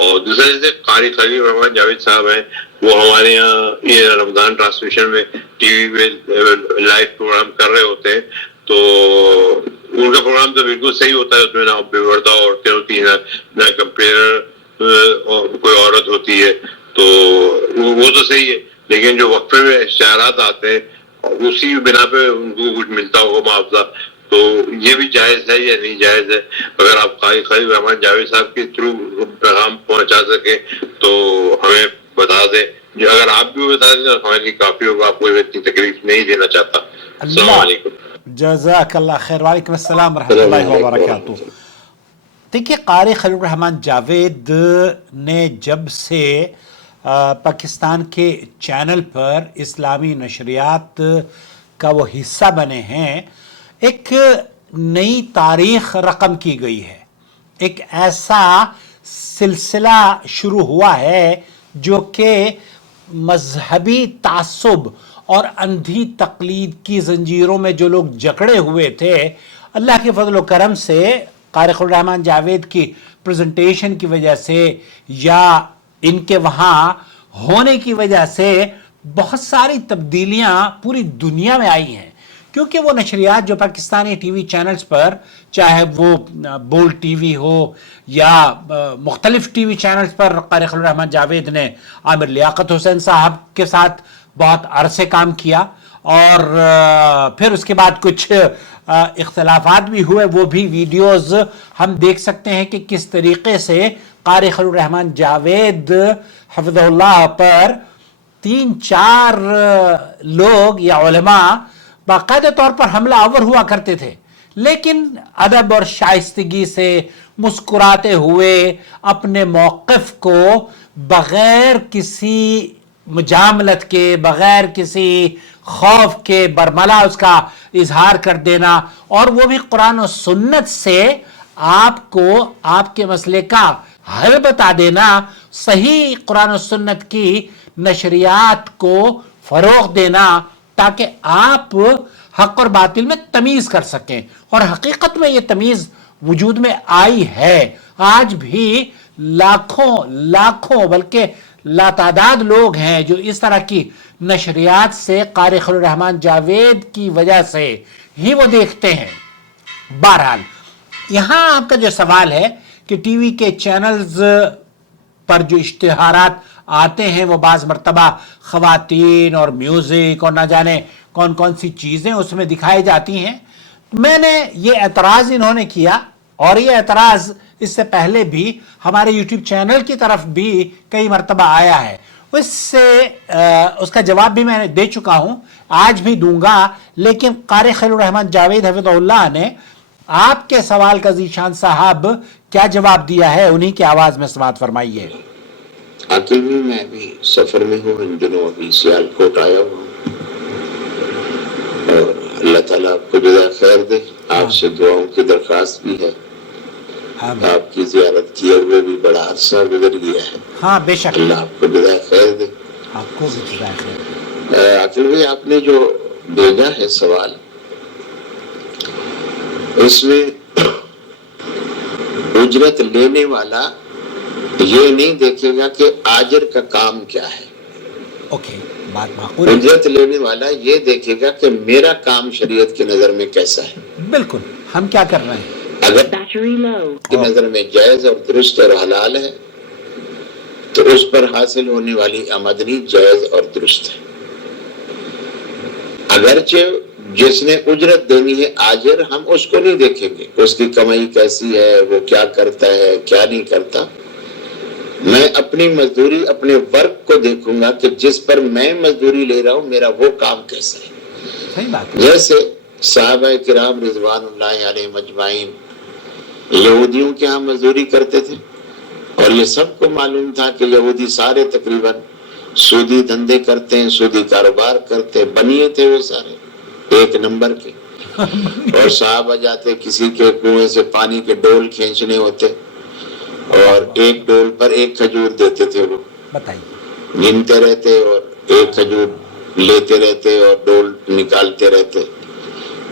اور دوسرا جیسے قاری خلیل رحمان جاوید صاحب ہیں, وہ ہمارے یہاں یہ رمضان ٹرانسمیشن میں ٹی وی پہ لائیو پروگرام کر رہے ہوتے ہیں, تو ان کا پروگرام تو بالکل صحیح ہوتا ہے, اس میں نہ بے پردہ عورتیں ہوتی ہیں نہ کمپیئر کوئی عورت ہوتی ہے, تو وہ تو صحیح ہے. لیکن جو وقفے میں اشتہارات آتے ہیں اسی بنا پہ ان کو کچھ ملتا ہوگا معاوضہ, تو یہ بھی جائز ہے یا نہیں جائز ہے؟ اگر آپ قاری خلیل رحمان جاوید صاحب کے تھرو پیغام پہنچا سکیں تو ہمیں بتا دیں. اگر آپ بھی بتا دیں تو ہمارے لیے کافی ہوگا, آپ کو اتنی تکلیف نہیں دینا چاہتا. السلام علیکم. جزاک اللہ خیر. وعلیکم السلام ورحمۃ اللہ وبرکاتہ. دیکھیے, قاری خلیل الرحمان جاوید نے جب سے پاکستان کے چینل پر اسلامی نشریات کا وہ حصہ بنے ہیں, ایک نئی تاریخ رقم کی گئی ہے. ایک ایسا سلسلہ شروع ہوا ہے جو کہ مذہبی تعصب اور اندھی تقلید کی زنجیروں میں جو لوگ جکڑے ہوئے تھے, اللہ کے فضل و کرم سے قاری خلیل الرحمان جاوید کی پریزنٹیشن کی وجہ سے یا ان کے وہاں ہونے کی وجہ سے بہت ساری تبدیلیاں پوری دنیا میں آئی ہیں. کیونکہ وہ نشریات جو پاکستانی ٹی وی چینلز پر, چاہے وہ بول ٹی وی ہو یا مختلف ٹی وی چینلز پر, قاری خلیل الرحمان جاوید نے عامر لیاقت حسین صاحب کے ساتھ بہت عرصے کام کیا, اور پھر اس کے بعد کچھ اختلافات بھی ہوئے. وہ بھی ویڈیوز ہم دیکھ سکتے ہیں کہ کس طریقے سے قاری خلیل الرحمان جاوید حفظہ اللہ پر 3-4 لوگ یا علماء باقاعدہ طور پر حملہ آور ہوا کرتے تھے, لیکن ادب اور شائستگی سے مسکراتے ہوئے اپنے موقف کو بغیر کسی مجاملت کے, بغیر کسی خوف کے برملا اس کا اظہار کر دینا, اور وہ بھی قرآن و سنت سے آپ کو آپ کے مسئلے کا حل بتا دینا, صحیح قرآن و سنت کی نشریات کو فروغ دینا, تاکہ آپ حق اور باطل میں تمیز کر سکیں. اور حقیقت میں یہ تمیز وجود میں آئی ہے. آج بھی لاکھوں بلکہ لاتعداد لوگ ہیں جو اس طرح کی نشریات سے قاری خلیل الرحمان جاوید کی وجہ سے ہی وہ دیکھتے ہیں. بہرحال یہاں آپ کا جو سوال ہے کہ ٹی وی کے چینلز پر جو اشتہارات آتے ہیں وہ بعض مرتبہ خواتین اور میوزک اور نہ جانے کون کون سی چیزیں اس میں دکھائی جاتی ہیں. میں نے یہ اعتراض انہوں نے کیا, اور یہ اعتراض اس سے پہلے بھی ہمارے یوٹیوب چینل کی طرف بھی کئی مرتبہ آیا ہے. اس کا جواب بھی میں دے چکا ہوں, آج بھی دوں گا. لیکن قاری خلیل الرحمان جاوید حفظہ اللہ نے آپ کے سوال کا ذیشان صاحب کیا جواب دیا ہے, انہی کی آواز میں سماعت فرمائیے. عاقل بھی میں بھی سفر میں ہوں, ان دنوں ابھی سیالکوٹ آیا ہوں, اور اللہ تعالیٰ آپ کو جزائے خیر دے. آپ سے دعاؤں کی درخواست بھی ہے. آپ کی زیارت کیے ہوئے بھی بڑا عرصہ گزر گیا ہے. ہاں بے شک, اللہ آپ کو جزائے خیر دے. آپ کو بھی جزائے خیر. عاقل بھائی, آپ نے جو بھیجا ہے سوال, اس میں اجرت لینے والا یہ نہیں دیکھے گا کہ آجر کا کام کیا ہے. اوکے, بات معقول. اجرت لینے والا یہ دیکھے گا کہ میرا کام شریعت کی نظر میں کیسا ہے. بالکل, ہم کیا کر رہے ہیں. اگر کی نظر میں جائز اور درست اور حلال ہے تو اس پر حاصل ہونے والی آمدنی جائز اور درست ہے. اگرچہ جس نے اجرت دینی ہے آجر, ہم اس کو نہیں دیکھیں گے اس کی کمائی کیسی ہے, وہ کیا کرتا ہے کیا نہیں کرتا. میں اپنی مزدوری, اپنے ورک کو دیکھوں گا کہ جس پر میں مزدوری لے رہا ہوں میرا وہ کام کیسا ہے. صحیح بات ہے. جیسے صحابہ کرام رضوان اللہ علیہم اجمعین یہودیوں کے ہاں مزدوری کرتے تھے, اور یہ سب کو معلوم تھا کہ یہودی سارے تقریباً سودی دھندے کرتے ہیں, سودی کاروبار کرتے, بنیے تھے وہ سارے ایک نمبر کے. اور صحابہ جاتے, کسی کے کنویں سے پانی کے ڈول کھینچنے ہوتے, اور ایک ڈول پر ایک کھجور دیتے تھے. وہ بتائیے, گنتے رہتے اور ایک کھجور لیتے رہتے اور ڈول نکالتے رہتے.